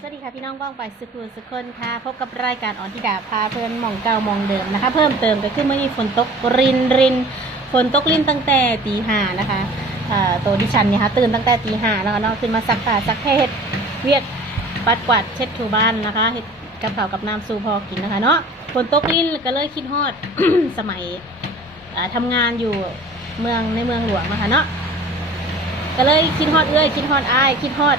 สวัสดีค่ะพี่น้องบ้องไปสุขุสุขคนค่ะ พบกับรายการออนทิดาพาเพื่อนมองเก่ามองเดิมนะคะ เพิ่มเติมก็คือเมื่อนี้ฝนตกรินรินฝนตกรินตั้งแต่ตีห้านะคะตัวดิฉันเนี่ยค่ะตื่นตั้งแต่ตีห้าแล้วก็เนาะขึ้นมาซักผ้าซักแค่เฮ็ดเวียกปัดกวาดเช็ดถูบ้านนะคะเฮ็ดกับข้าวกับน้ำสู่พอกินนะคะเนาะฝนตกรินก็เลยคิดฮอดสมัยอ่าทำงานอยู่เมืองในเมืองหลวงนะคะเนาะก็เลยคิดฮอดเอ้ยคิดฮอดอ้ายคิดฮอด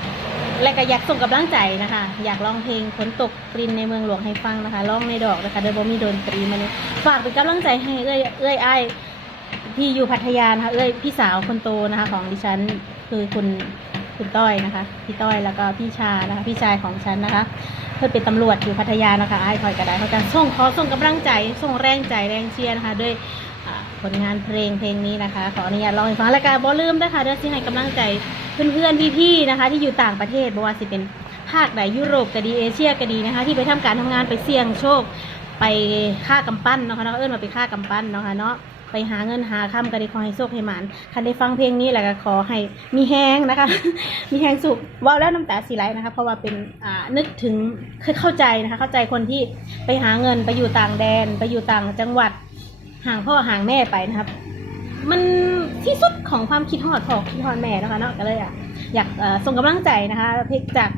และก็อยากส่งกำลังใจนะคะ อยากร้องเพลงฝนตกปรินในเมืองหลวงให้ฟังนะคะร้องในดอกนะคะโดยบ่มีดนตรีมาเลยฝากเป็นกำลังใจให้เอ้ยเอ้ยไอ้ที่อยู่พัทยานะคะเอ้ยพี่สาวคนโตนะคะของดิฉันคือคุณคุณต้อยนะคะ พี่ต้อยแล้วก็พี่ชานะคะพี่ชายของฉันนะคะเพื่อเป็นตำรวจอยู่พัทยานะคะไอ้คอยกระไดเขาจะส่งขอส่งกำลังใจส่งแรงใจแรงเชียร์นะคะด้วยผลงานเพลงเพลงนี้นะคะ ขออนุญาตร้องให้ฟังแล้วก็บ่ลืมนะคะเดี๋ยวสิให้กำลังใจ เพื่อนๆพี่ๆนะคะ ที่อยู่ต่างประเทศบ่ว่าสิเป็นภาคใดยุโรปก็ดีเอเชียก็ดีนะคะ ที่ไปทำการทำงานไปเสี่ยงโชค ไปค่ากำปั้นเนาะคะเนาะเอิ้นมาไปค่ากำปั้นเนาะคะเนาะไปหาเงินหาคำก็ได้ขอให้โชคให้หมานคันได้ฟังเพลงนี้แหละก็ขอให้มีแห้งนะคะ มีแห้งสุขว่าแล้วน้ำตาสีไหลนะคะ เพราะว่าเป็นอ่านึกถึงเข้าใจนะคะ เข้าใจคนที่ไปหาเงินไปอยู่ต่างแดน ไปอยู่ต่างจังหวัดห่างพ่อห่างแม่ไปนะครับ มัน ที่สุดของความคิดฮอดพ่อคิดฮอดแม่นะคะเนาะก็เลยอะอยากส่งกำลังใจนะคะเพลงจาก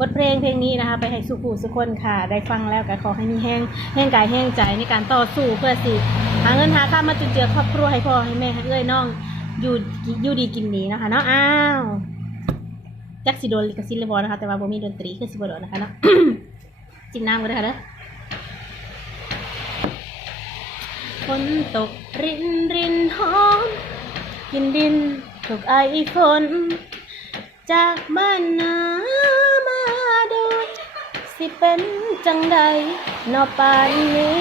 บทเพลงเพลงนี้นะคะ ไปให้สุขูสุคนค่ะ ได้ฟังแล้วก็ขอให้มีแห้งแห้งกายแห้งใจในการต่อสู้เพื่อสิหาเงินหาข้ามาจุนเจือครอบครัวให้พ่อให้แม่ให้เอ้ยน้องอยู่อยู่ดีกินดีนะคะเนาะอ้าวจักสิโดนลิขสิทธิ์เลยบอนะคะ แต่ว่าบ่มีดนตรีคือสิบโดนนะคะเนาะจิ้มน้ำกันเลยค่ะเด้อฝนตกรินรินหอม กินดินถูกไอฝน จากบ้านนามาโดนสิเป็นจังใดนอปานนี้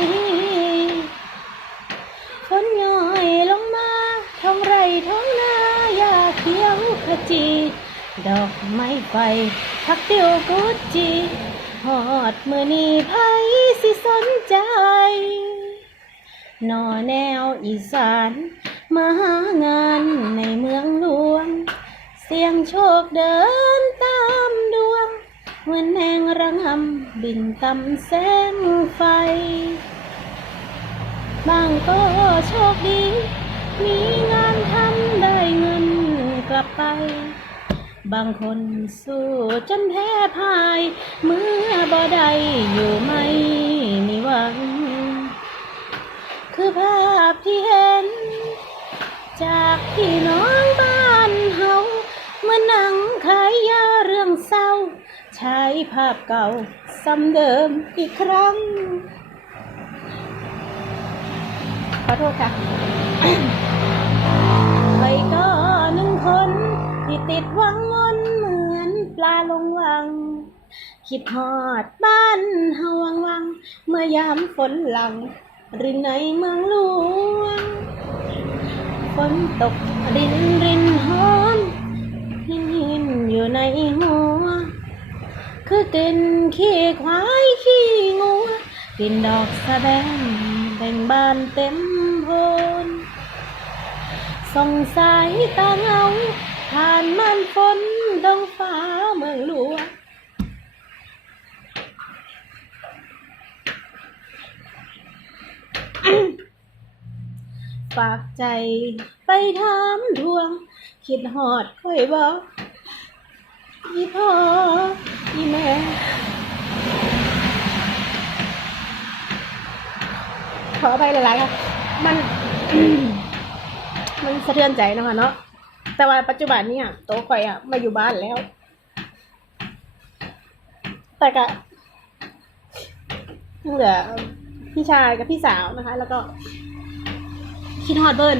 ฝนย้อยลงมาท้องไรท้องนาหญ้าเขียวขจี ดอกไม้ไฟพักเดียวกุจีหอดมือนี้ไผสิสนใจนอแนวอีสาน มาหางานในเมืองหลวง เสียงโชคเดินตามดวง เหมือนแมงระงำบินตำแสงไฟ บางก็โชคดี มีงานทำได้เงินกลับไป บางคนสู้จนแพ้พ่าย เมื่อบ่ได้อยู่ไม่มีหวัง คือภาพที่เห็น พี่น้องบ้านเฮาเมื่อนังขายยาเรื่องเศร้า ใช้ภาพเก่าซ้ำเดิมอีกครั้ง ขอโทษค่ะ ไปก็หนึ่งคน ที่ติดหวังงอนเหมือนปลาลงวัง คิดฮอดบ้านเฮาวังวัง เมื่อยามฝนหลังรินในเมืองหลวง ฝนตกรินรินหอมหินหินอยู่ในหัว คือกลิ่นขี้ควายขี้งัวกลิ่นดอกสะแบงแบ่งบานเต็มโพนส่องสายตาเงาผ่านมันฝนดงฟ้าเมืองหลวง ฝากใจ ไปถามดวง คิดหอดค่อยบอกอีพ่ออีแม่ขอไปหลายๆค่ะ มัน มันสะเทือนใจนะคะเนาะ แต่ว่าปัจจุบันเนี่ยโตข่อยอะมาอยู่บ้านแล้ว แต่ก็เหลือพี่ชายกับพี่สาวนะคะ แล้วก็ คิดฮอดเบิร์น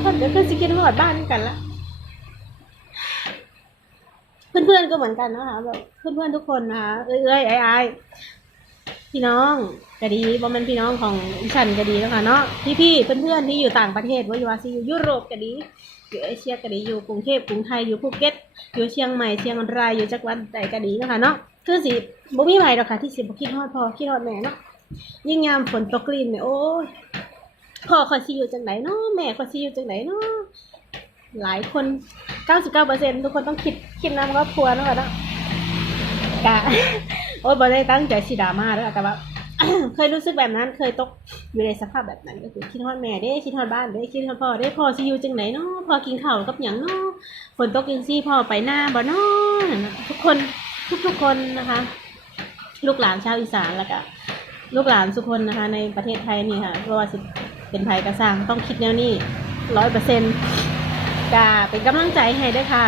เพิ่นก็คือสิคิดฮอดบ้านกันละเพื่อนๆก็เหมือนกันนะคะแบบเพื่อนๆทุกคนนะคะเอ้ยๆไอ้ๆพี่น้องก็ดีว่ามันพี่น้องของดิฉันก็ดีแล้วค่ะเนาะพี่ๆเพื่อนๆที่อยู่ต่างประเทศว่าอยู่วาสิอยู่ยุโรปก็ดีอยู่เอเชียก็ดีอยู่กรุงเทพกรุงไทยอยู่ภูเก็ตอยู่เชียงใหม่เชียงรายอยู่จังหวัดใดก็ดีนะคะเนาะคือสิบ่มีไผหรอกค่ะที่สิบ่คิดฮอดพอคิดฮอดแม่เนาะยิ่งยามฝนตกลิ่นเนี่ยโอ้ย พ่อคอยซีอยู่จังไหนเนาะแม่คอยซีอยู่จังไหนเนาะหลายคน 99%ทุกคนต้องคิดคิดนำครอบครัวเนาะเนาะกะโอ้ยบ่ได้ตั้งใจสิดราม่าแล้วแต่ว่าเคยรู้สึกแบบนั้นเคยตกอยู่ในสภาพแบบนั้นก็คือคิดฮอดแม่เด้คิดฮอดบ้านเด้คิดฮอดพ่อเด้พ่อสิอยู่จังไหนเนาะพอกินข้าวกับหยังเนาะฝนตกจังซี่พ่อไปหน้าบ่เนาะนั่นน่ะทุกคนทุกคนนะคะ ลูกหลานชาวอีสานแล้วก็ลูกหลานทุกคนนะคะ ในประเทศไทยนี่ค่ะเพราะว่าสิ เป็นภัยกระสร้างต้องคิดแนวนี้ร้อยเปอร์เซ็นต์กาเป็นกำลังใจให้ด้วยค่ะ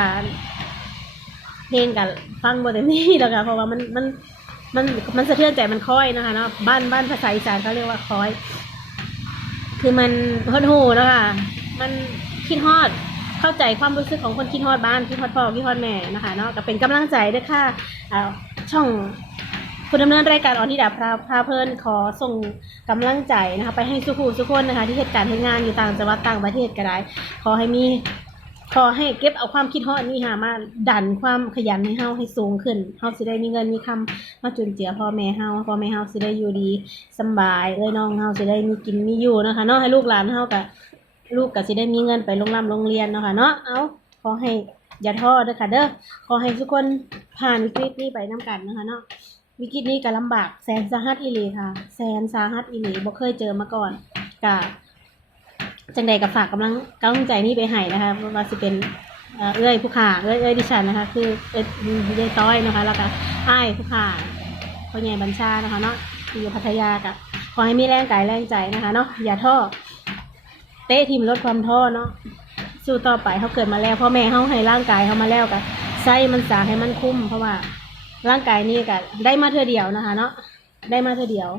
เพลงกับฟังบทนี้แล้วค่ะเพราะว่ามันมันมันมันสะเทือนใจมันคอยนะคะเนาะบ้านบ้านภาษาอีสานเขาเรียกว่าคอย คือมันหดหูนะคะมันคิดฮอดเข้าใจความรู้สึกของคนคิดฮอดบ้านคิดฮอดพ่อคิดฮอดแม่นะคะเนาะก็เป็นกำลังใจด้วยค่ะอ่าช่อง ผู้ดำเนินรายการออนที่ดาพาพาเพลินขอส่งกำลังใจนะคะไปให้สุขูสุกคนนะคะ ที่เหตุการณ์เหตุงานอยู่ต่างจังหวัดต่างประเทศก็ได้ ขอให้มีขอให้เก็บเอาความคิดฮอดนี้หามาดันความขยันให้เฮาให้สูงขึ้นเฮาสิได้มีเงินมีคำมาจุนเจือพ่อแม่เฮาพ่อแม่เฮาสิได้อยู่ดีสบายเอ้ยน้องเฮาสิได้มีกินมีอยู่นะคะเนาะให้ลูกหลานเฮากับลูกก็สิได้มีเงินไปโรงแรมโรงเรียนเนาะค่ะเนาะเอาขอให้อย่าท้อเด้อค่ะเด้อขอให้ทุกคนผ่านวิกฤตนี้ไปนํกันนะคะเนาะ วิกฤตนี้ก็ลำบากแสนสาหัสอีหลีค่ะ แสนสาหัสอีหลีบ่เคยเจอมาก่อนกะจังใดกับฝากกำลังกำลังใจนี่ไปให้นะคะว่าสิเป็นเอ่อเอ้อยผู้ขาเอ้อยเอ้อยดิฉันนะคะ คือเอ้อยยายต้อยนะคะแล้วก็อ้ายผู้ขาพ่อใหญ่บัญชานะคะเนาะอยู่พัทยากับขอให้มีแรงกายแรงใจนะคะเนาะอย่าท้อเตะทีมลดความท้อเนาะสู้ต่อไปเขาเกิดมาแล้วพ่อแม่เขาให้ร่างกายเขามาแล้วกับไส้มันสาให้มันคุ้มเพราะว่า ร่างกายนี่ก็ได้มาเท่อเดียวนะคะ เนาะได้มาเท่อเดียว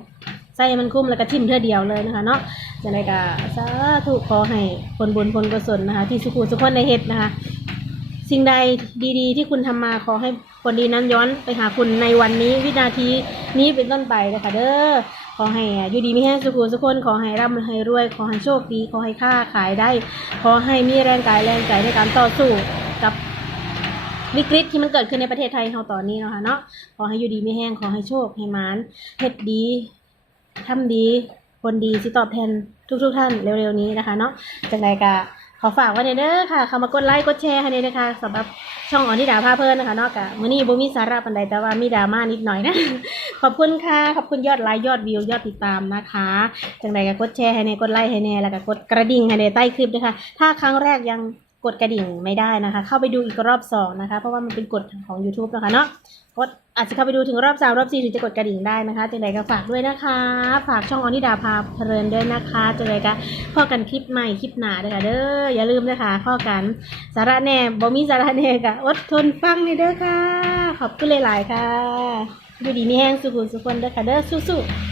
ไส้มันคุ้มแล้วก็ทิ่มเท่อเดียวเลยนะคะเนาะจะได้กาสาธุขอให้ผลบุญผลกุศลนะคะ ที่สุขุสุขคนในเฮ็ดนะคะ สิ่งใดดีๆ ที่คุณทำมาขอให้ผลดีนั้นย้อนไปหาคุณในวันนี้วินาทีนี้เป็นต้นไปนะคะเด้อขอให้อยู่ดีม่แห้งสุขุสุขคนขอให้ร่ำให้รวย ขอให้โชคดี ขอให้ค้าขายได้ ขอให้มีแรงกายแรงใจในการต่อสู้ วิกฤตที่มันเกิดขึ้นในประเทศไทยเราตอนนี้เนาะคะเนาะขอให้อยู่ดีไม่แห้งขอให้โชคให้หมานเฮ็ดดีทำดีคนดีสิตอบแทนทุก ๆทท่านเร็วๆนี้นะคะเนาะจังไรกะขอฝากไว้ในเด้อค่ะเข้ามากดไลค์กดแชร์ให้ในนะคะสำหรับช่องออนที่ดาพาเพลินนะคะเนาะกะมื้อนี้บ่มีสาระปานใดแต่ว่ามีดราม่านิดหน่อยนะ ขอบคุณค่ะ ขอบคุณยอดไลค์ยอดวิวยอดติดตามนะคะจังไรก็กดแชร์ให้ในกดไลค์ให้ในแล้วก็กดกระดิ่งให้ในใต้คลิปด้วยค่ะถ้าครั้งแรกยัง กดกระดิ่งไม่ได้นะคะ เข้าไปดูอีกรอบสองนะคะ เพราะว่ามันเป็นกฎของ YouTube นะคะเนาะกดอาจจะเข้าไปดูถึงรอบสามรอบสี่ถึงจะกดกระดิ่งได้นะคะจังไรก็ฝากด้วยนะคะ ฝากช่องอนิดาพาเพลินด้วยนะคะจังไรก็พ่อกันคลิปใหม่คลิปหนาเด้อค่ะเด้ออย่าลืมนะคะพ่อกันสาระแน่บ่มีสาระแน่กะอดทนฟังในเด้อค่ะ ขอบคุณหลายๆค่ะดูดีมีแห้งสุขุสุขคนเด้อค่ะเด้อสู้ๆ